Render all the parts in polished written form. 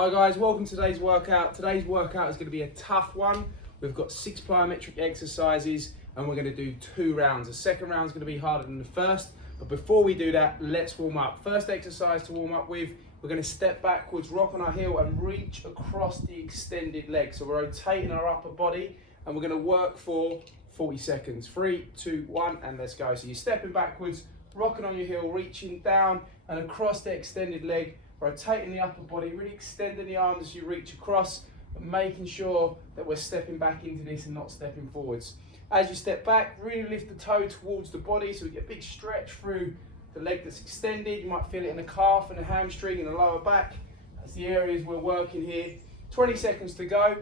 Hi guys, welcome to today's workout. Today's workout is going to be a tough one. We've got 6 plyometric exercises and we're going to do 2 rounds. The second round is going to be harder than the first, but before we do that, let's warm up. First exercise to warm up with, we're going to step backwards, rock on our heel and reach across the extended leg. So we're rotating our upper body and we're going to work for 40 seconds. 3, 2, 1, and let's go. So you're stepping backwards, rocking on your heel, reaching down and across the extended leg, rotating the upper body, really extending the arms as you reach across, but making sure that we're stepping back into this and not stepping forwards. As you step back, really lift the toe towards the body so we get a big stretch through the leg that's extended. You might feel it in the calf and the hamstring and the lower back. That's the areas we're working here. 20 seconds to go.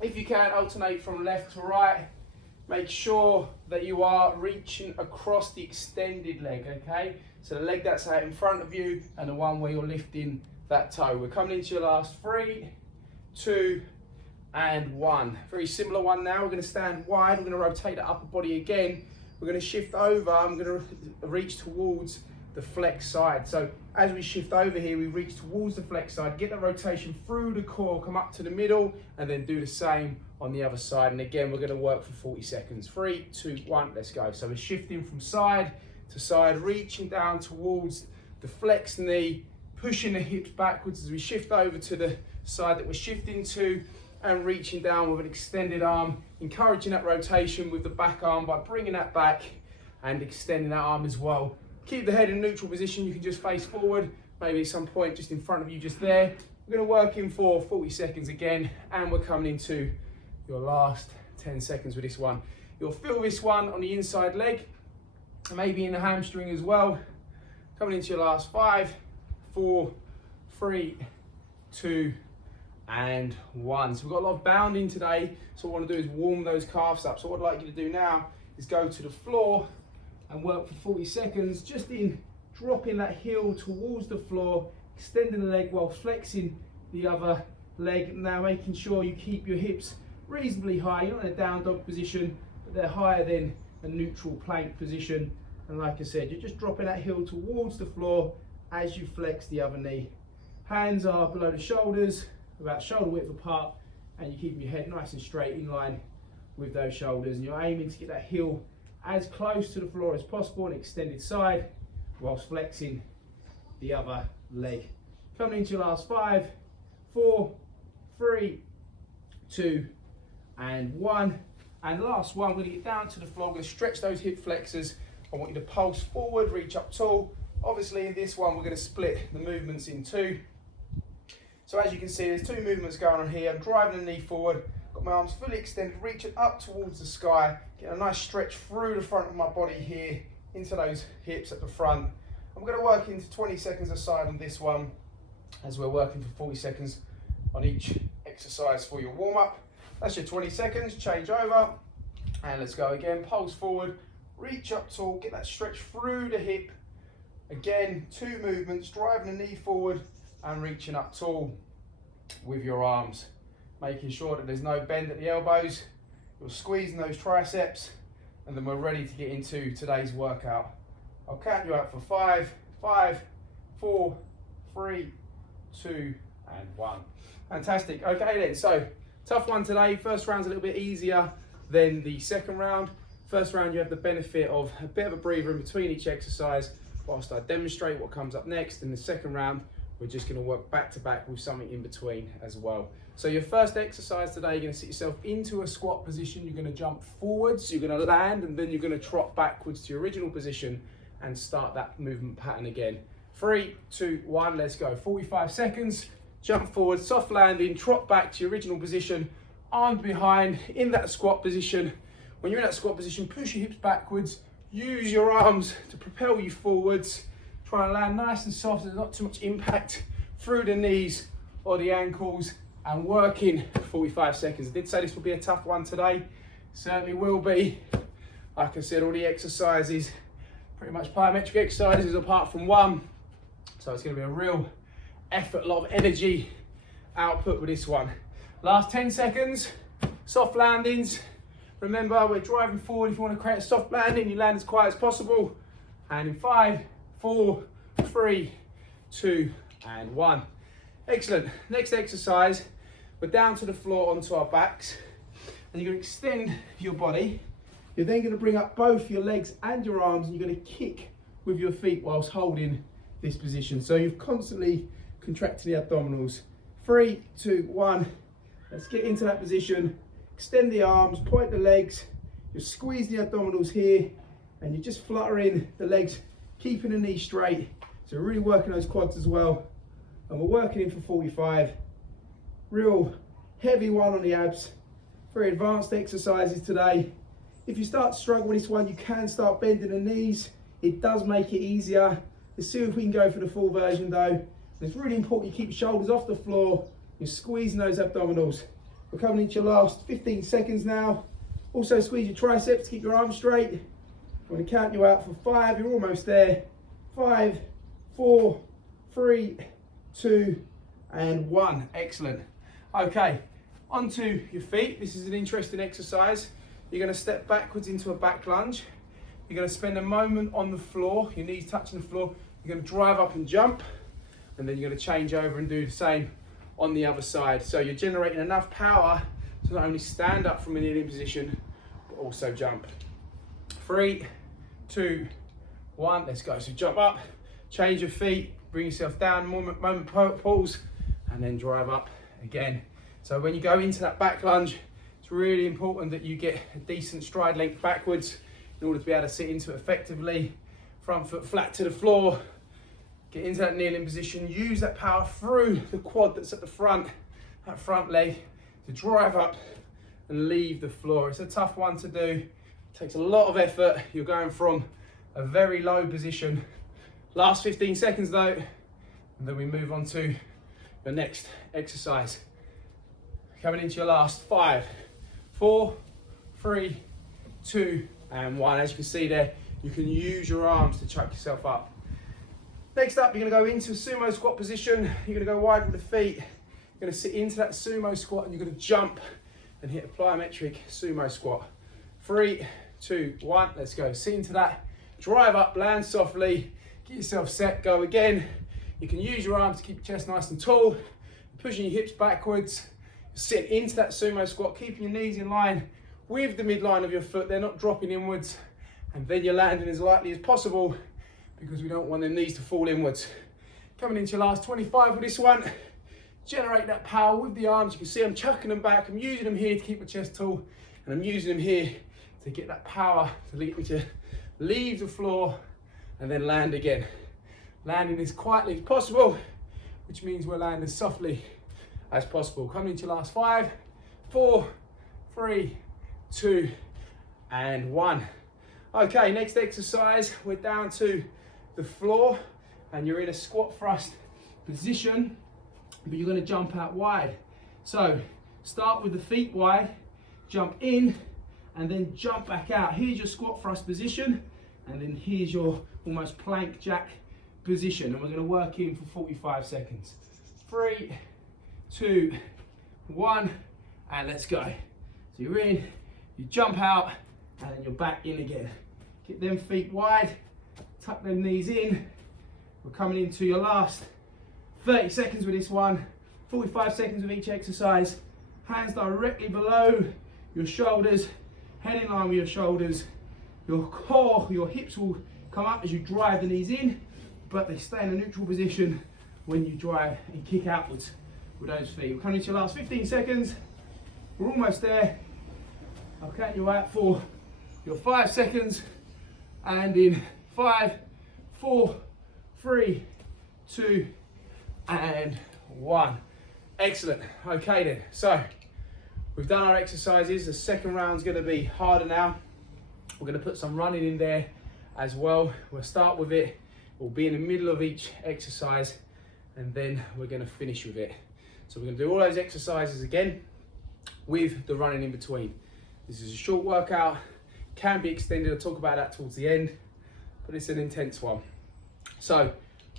If you can, alternate from left to right. Make sure that you are reaching across the extended leg, okay? So the leg that's out in front of you and the one where you're lifting that toe. We're coming into your last 3, 2, and 1. Very similar one now. We're going to stand wide. We're going to rotate the upper body again. We're going to shift over. I'm going to reach towards the flex side. So as we shift over here, we reach towards the flex side, get the rotation through the core, come up to the middle, and then do the same on the other side. And again, we're going to work for 40 seconds. 3, 2, 1, let's go. So we're shifting from side to side, reaching down towards the flex knee, pushing the hips backwards as we shift over to the side that we're shifting to, and reaching down with an extended arm, encouraging that rotation with the back arm by bringing that back and extending that arm as well. Keep the head in neutral position. You can just face forward, maybe at some point just in front of you, just there. We're going to work in for 40 seconds again, and we're coming into your last 10 seconds with this one. You'll feel this one on the inside leg, maybe in the hamstring as well. Coming into your last 5, 4, 3, 2, and 1. So we've got a lot of bounding today. So what I want to do is warm those calves up. So what I'd like you to do now is go to the floor and work for 40 seconds, just in dropping that heel towards the floor, extending the leg while flexing the other leg. Now making sure you keep your hips reasonably high. You're not in a down dog position, but they're higher than a neutral plank position. And like I said, you're just dropping that heel towards the floor as you flex the other knee. Hands are below the shoulders, about shoulder width apart, and you're keeping your head nice and straight in line with those shoulders. And you're aiming to get that heel as close to the floor as possible, an extended side, whilst flexing the other leg. Coming into your last 5, 4, 3, 2, and 1. And last one, we're going to get down to the floor. We're going to stretch those hip flexors. I want you to pulse forward, reach up tall. Obviously in this one, we're going to split the movements in 2. So as you can see, there's 2 movements going on here. I'm driving the knee forward, got my arms fully extended, reaching up towards the sky, getting a nice stretch through the front of my body here, into those hips at the front. I'm going to work into 20 seconds aside on this one, as we're working for 40 seconds on each exercise for your warm-up. That's your 20 seconds, change over, and let's go again. Pulse forward, reach up tall, get that stretch through the hip. Again, 2 movements, driving the knee forward and reaching up tall with your arms. Making sure that there's no bend at the elbows. You're squeezing those triceps, and then we're ready to get into today's workout. I'll count you out for 5, 4, 3, 2, and 1. Fantastic. Okay then, so tough one today. First round's a little bit easier than the second round. First round you have the benefit of a bit of a breather in between each exercise whilst I demonstrate what comes up next. In the second round, we're just going to work back to back with something in between as well. So your first exercise today, you're going to sit yourself into a squat position. You're going to jump forwards, you're going to land, and then you're going to trot backwards to your original position and start that movement pattern again. 3, 2, 1, let's go. 45 seconds, jump forward, soft landing, trot back to your original position, arms behind, in that squat position. When you're in that squat position, push your hips backwards, use your arms to propel you forwards. Try and land nice and soft, there's not too much impact through the knees or the ankles, and working 45 seconds. I did say this will be a tough one today, certainly will be. Like I said, all the exercises, pretty much plyometric exercises apart from one. So it's going to be a real effort, a lot of energy output with this one. Last 10 seconds, soft landings. Remember, we're driving forward. If you want to create a soft landing, you land as quiet as possible. And in 5, 4, 3, 2, and 1. Excellent. Next exercise, we're down to the floor onto our backs, and you're going to extend your body. You're then going to bring up both your legs and your arms, and you're going to kick with your feet whilst holding this position. So you've constantly contracted the abdominals. 3, 2, 1. Let's get into that position. Extend the arms, point the legs. You squeeze the abdominals here, and you're just fluttering the legs, keeping the knees straight. So we're really working those quads as well. And we're working in for 45. Real heavy one on the abs. Very advanced exercises today. If you start to struggle with this one, you can start bending the knees. It does make it easier. Let's see if we can go for the full version though. And it's really important you keep your shoulders off the floor. You're squeezing those abdominals. We're coming into your last 15 seconds now. Also squeeze your triceps, keep your arms straight. I'm going to count you out for 5, you're almost there. 5, 4, 3, 2, and 1. Excellent. Okay, onto your feet. This is an interesting exercise. You're going to step backwards into a back lunge. You're going to spend a moment on the floor, your knees touching the floor. You're going to drive up and jump, and then you're going to change over and do the same on the other side. So you're generating enough power to not only stand up from a kneeling position, but also jump. 3, 2, 1, let's go. So jump up, change your feet, bring yourself down, moment pause, and then drive up again. So when you go into that back lunge, it's really important that you get a decent stride length backwards in order to be able to sit into it effectively. Front foot flat to the floor, get into that kneeling position, use that power through the quad that's at the front, that front leg, to drive up and leave the floor. It's a tough one to do, it takes a lot of effort. You're going from a very low position. Last 15 seconds though, and then we move on to the next exercise. Coming into your last 5, 4, 3, 2, and 1. As you can see there, you can use your arms to chuck yourself up. Next up, you're going to go into a sumo squat position. You're going to go wide with the feet. You're going to sit into that sumo squat, and you're going to jump and hit a plyometric sumo squat. 3, 2, 1, let's go. Sit into that, drive up, land softly, get yourself set, go again. You can use your arms to keep your chest nice and tall, pushing your hips backwards. Sit into that sumo squat, keeping your knees in line with the midline of your foot. They're not dropping inwards, and then you're landing as lightly as possible because we don't want the knees to fall inwards. Coming into your last 25 with this one. Generate that power with the arms. You can see I'm chucking them back. I'm using them here to keep my chest tall, and I'm using them here to get that power to lead me to leave the floor and then land again. Landing as quietly as possible, which means we're landing as softly as possible. Coming into your last 5, 4, 3, 2, and 1. Okay, next exercise, we're down to the floor and you're in a squat thrust position, but you're going to jump out wide. So start with the feet wide, jump in, and then jump back out. Here's your squat thrust position, and then here's your almost plank jack position, and we're going to work in for 45 seconds. 3, 2, 1, and let's go. So you're in, you jump out, and then you're back in again. Keep them feet wide, tuck them knees in. We're coming into your last 30 seconds with this one, 45 seconds with each exercise. Hands directly below your shoulders, head in line with your shoulders. Your core, your hips will come up as you drive the knees in, but they stay in a neutral position when you drive and kick outwards with those feet. We're coming into your last 15 seconds. We're almost there. I'll count you out for your 5 seconds, and in 5, 4, 3, 2, and 1. Excellent. Okay then, so we've done our exercises. The second round's going to be harder now. We're going to put some running in there as well. We'll start with it. We'll be in the middle of each exercise, and then we're going to finish with it. So we're going to do all those exercises again with the running in between. This is a short workout, can be extended. I'll talk about that towards the end, but it's an intense one. So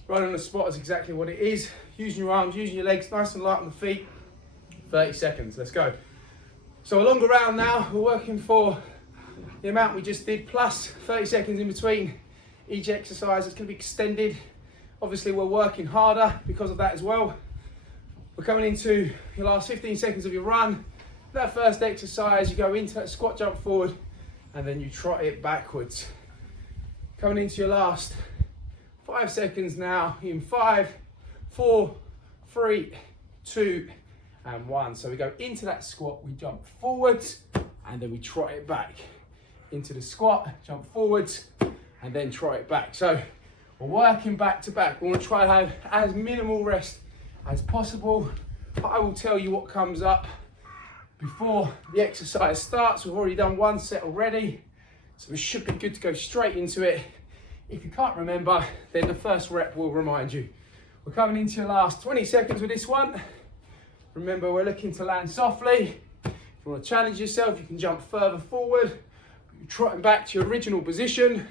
running on the spot is exactly what it is. Using your arms, using your legs, nice and light on the feet. 30 seconds, let's go. So a longer round now. We're working for the amount we just did, plus 30 seconds in between each exercise. It's going to be extended. Obviously we're working harder because of that as well. We're coming into your last 15 seconds of your run. That first exercise, you go into that squat jump forward and then you trot it backwards. Coming into your last 5 seconds now in 5, 4, 3, 2, and 1. So we go into that squat, we jump forwards, and then we trot it back. Into the squat, jump forwards, and then trot it back. So we're working back to back. We want to try to have as minimal rest as possible. But I will tell you what comes up before the exercise starts. We've already done one set already, so we should be good to go straight into it. If you can't remember, then the first rep will remind you. We're coming into your last 20 seconds with this one. Remember, we're looking to land softly. If you want to challenge yourself, you can jump further forward. You're trotting back to your original position,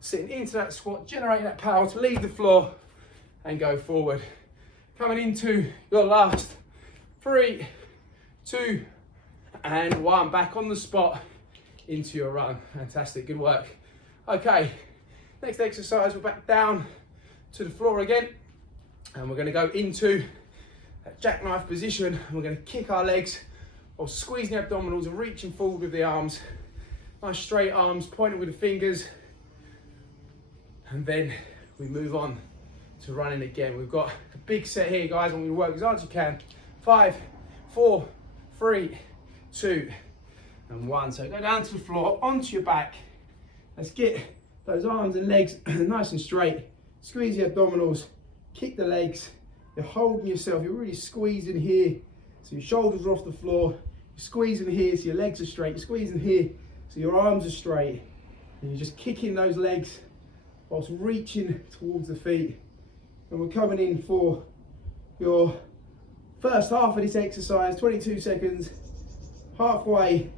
sitting into that squat, generating that power to leave the floor and go forward. Coming into your last 3, 2, and 1. Back on the spot into your run. Fantastic, good work. Okay, next exercise, we're back down to the floor again. And we're gonna go into that jackknife position. We're gonna kick our legs while squeezing the abdominals and reaching forward with the arms. Nice straight arms, pointing with the fingers. And then we move on to running again. We've got a big set here, guys. I'm gonna work as hard as you can. 5, 4, 3, 2, and 1. So go down to the floor, onto your back. Let's get those arms and legs nice and straight. Squeeze the abdominals, kick the legs. You're holding yourself, you're really squeezing here. So your shoulders are off the floor. You're squeezing here, so your legs are straight. You're squeezing here, so your arms are straight. And you're just kicking those legs whilst reaching towards the feet. And we're coming in for your first half of this exercise, 22 seconds, halfway.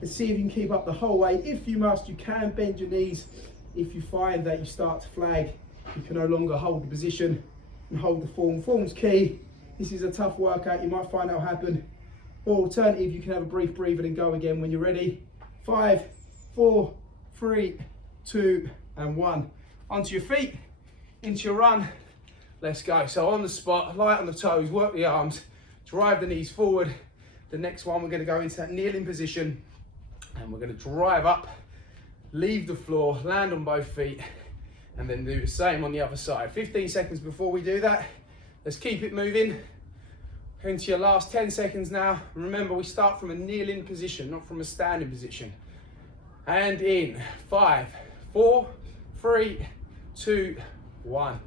Let's see if you can keep up the whole way. If you must, you can bend your knees. If you find that you start to flag, you can no longer hold the position and hold the form. Form's key. This is a tough workout. You might find that'll happen. Or alternative, you can have a brief breather and go again when you're ready. 5, 4, 3, 2, and 1. Onto your feet, into your run. Let's go. So on the spot, light on the toes, work the arms, drive the knees forward. The next one, we're going to go into that kneeling position and we're going to drive up, leave the floor, land on both feet, and then do the same on the other side. 15 seconds before we do that. Let's keep it moving. Into your last 10 seconds now. Remember, we start from a kneeling position, not from a standing position. And in 5, 4, 3, 2, 1.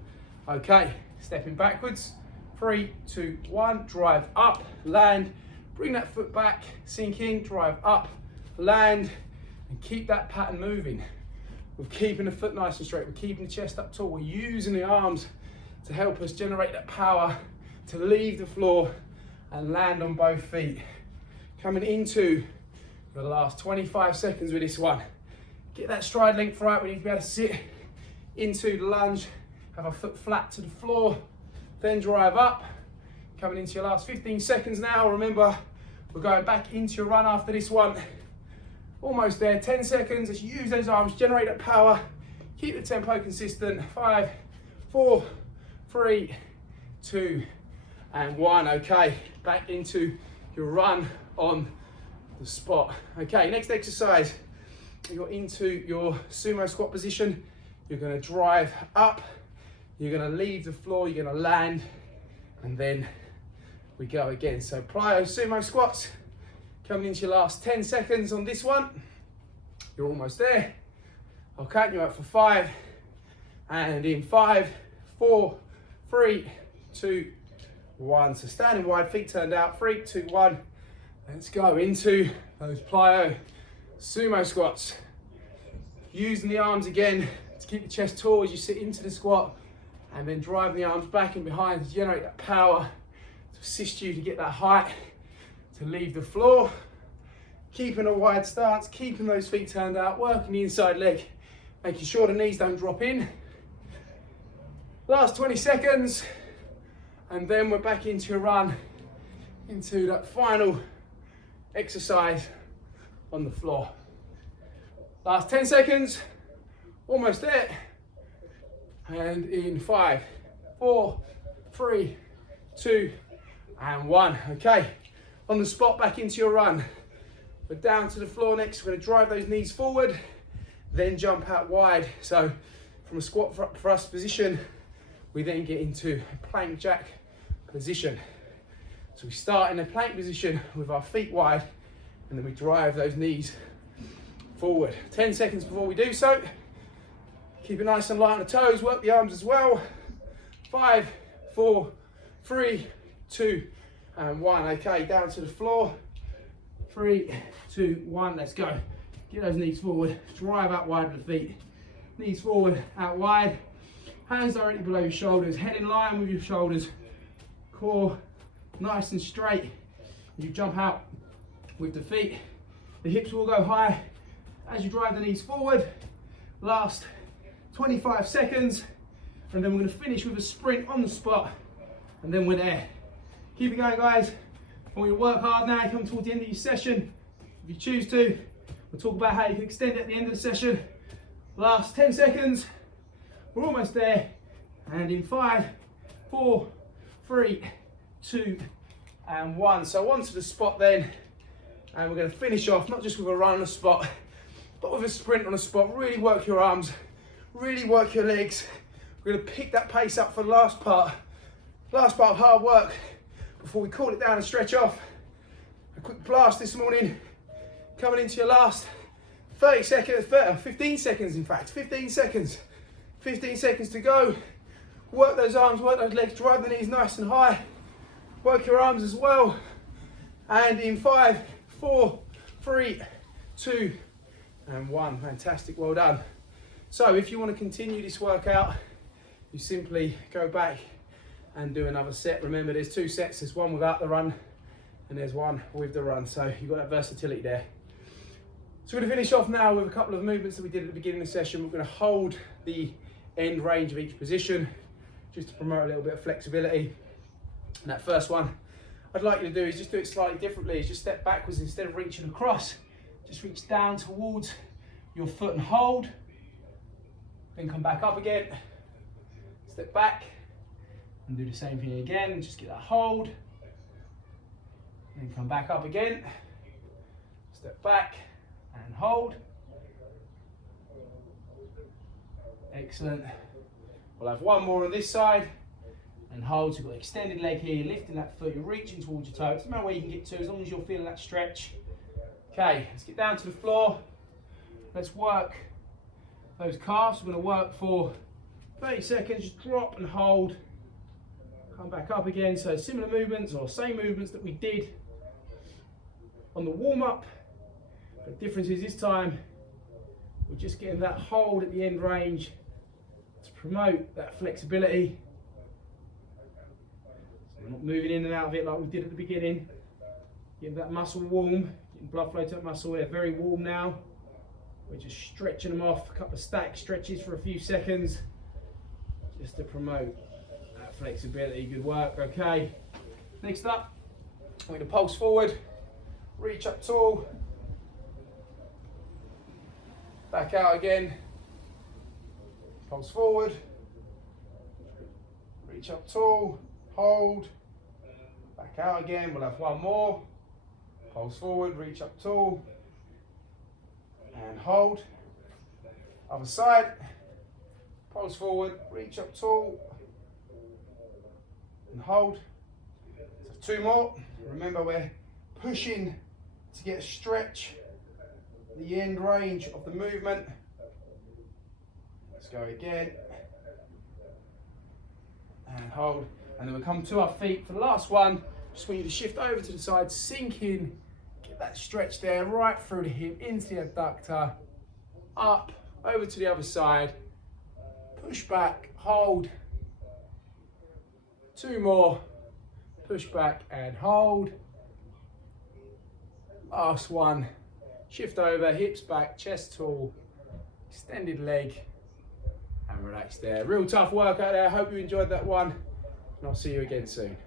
Okay, stepping backwards. 3, 2, 1. Drive up, land. Bring that foot back, sink in, drive up, land, and keep that pattern moving. We're keeping the foot nice and straight. We're keeping the chest up tall. We're using the arms to help us generate that power to leave the floor and land on both feet. Coming into the last 25 seconds with this one. Get that stride length right. We need to be able to sit into the lunge, have our foot flat to the floor, then drive up. Coming into your last 15 seconds now. Remember, we're going back into your run after this one. Almost there, 10 seconds. Let's use those arms, generate that power. Keep the tempo consistent. 5, 4, 3, 2, and 1. Okay, back into your run on the spot. Okay, next exercise. You're into your sumo squat position. You're gonna drive up. You're gonna leave the floor. You're gonna land, and then we go again. So plyo sumo squats. Coming into your last 10 seconds on this one. You're almost there. I'll count you out for 5. And in 5, 4, 3, 2, 1. So standing wide, feet turned out. 3, 2, 1. Let's go into those plyo sumo squats. Using the arms again to keep the chest tall as you sit into the squat. And then driving the arms back and behind to generate that power to assist you to get that height to leave the floor. Keeping a wide stance, keeping those feet turned out, working the inside leg, making sure the knees don't drop in. Last 20 seconds, and then we're back into a run, into that final exercise on the floor. Last 10 seconds, almost there. And in 5, 4, 3, 2, and 1. Okay, on the spot, back into your run. We're down to the floor next. We're going to drive those knees forward, then jump out wide. So from a squat thrust position, we then get into a plank jack position. So we start in a plank position with our feet wide, and then we drive those knees forward. 10 seconds before we do so. Keep it nice and light on the toes, work the arms as well. 5, 4, 3, 2, and 1. Okay, down to the floor. 3, 2, 1, let's go. Get those knees forward, drive out wide with the feet. Knees forward, out wide. Hands directly below your shoulders, head in line with your shoulders. Core nice and straight. You jump out with the feet. The hips will go high as you drive the knees forward. Last 25 seconds, and then we're going to finish with a sprint on the spot, and then we're there. Keep it going, guys. I want you to work hard now. Come towards the end of your session. If you choose to, we'll talk about how you can extend it at the end of the session. Last 10 seconds. We're almost there. And in 5, 4, 3, 2, and 1. So onto the spot then. And we're going to finish off not just with a run on the spot, but with a sprint on the spot. Really work your arms. Really work your legs. We're going to pick that pace up for the last part. Last part of hard work before we cool it down and stretch off. A quick blast this morning. Coming into your last 30 seconds, 15 seconds in fact. 15 seconds. 15 seconds to go. Work those arms, work those legs, drive the knees nice and high. Work your arms as well. And in 5, 4, 3, 2, and 1. Fantastic, well done. So if you want to continue this workout, you simply go back and do another set. Remember, there's 2 sets. There's one without the run and there's one with the run. So you've got that versatility there. So we're going to finish off now with a couple of movements that we did at the beginning of the session. We're going to hold the end range of each position just to promote a little bit of flexibility. And that first one I'd like you to do is just do it slightly differently. Is just step backwards instead of reaching across. Just reach down towards your foot and hold. Then come back up again. Step back and do the same thing again. Just get that hold. Then come back up again. Step back and hold. Excellent. We'll have one more on this side and hold. So you've got extended leg here. You're lifting that foot. You're reaching towards your toe. It doesn't matter where you can get to as long as you're feeling that stretch. Okay, let's get down to the floor. Let's work those calves. We're going to work for 30 seconds. Just drop and hold. Come back up again. So similar movements or same movements that we did on the warm-up. The difference is this time we're just getting that hold at the end range to promote that flexibility. So we're not moving in and out of it like we did at the beginning. Getting that muscle warm, getting blood flow to that muscle. They're very warm now. We're just stretching them off, a couple of stack stretches for a few seconds just to promote that flexibility. Good work. Okay, next up, we're going to pulse forward, reach up tall, back out again, pulse forward, reach up tall, hold, back out again. We'll have one more, pulse forward, reach up tall, and hold. Other side, pulse forward, reach up tall, and hold. So 2 more. Remember, we're pushing to get a stretch the end range of the movement. Let's go again. And hold. And then we'll come to our feet for the last one. Just want you to shift over to the side, sink in, get that stretch there, right through the hip, into the adductor, up, over to the other side, push back, hold. 2 more, push back and hold. Last one, shift over, hips back, chest tall, extended leg, and relax there. Real tough workout there. I hope you enjoyed that one, and I'll see you again soon.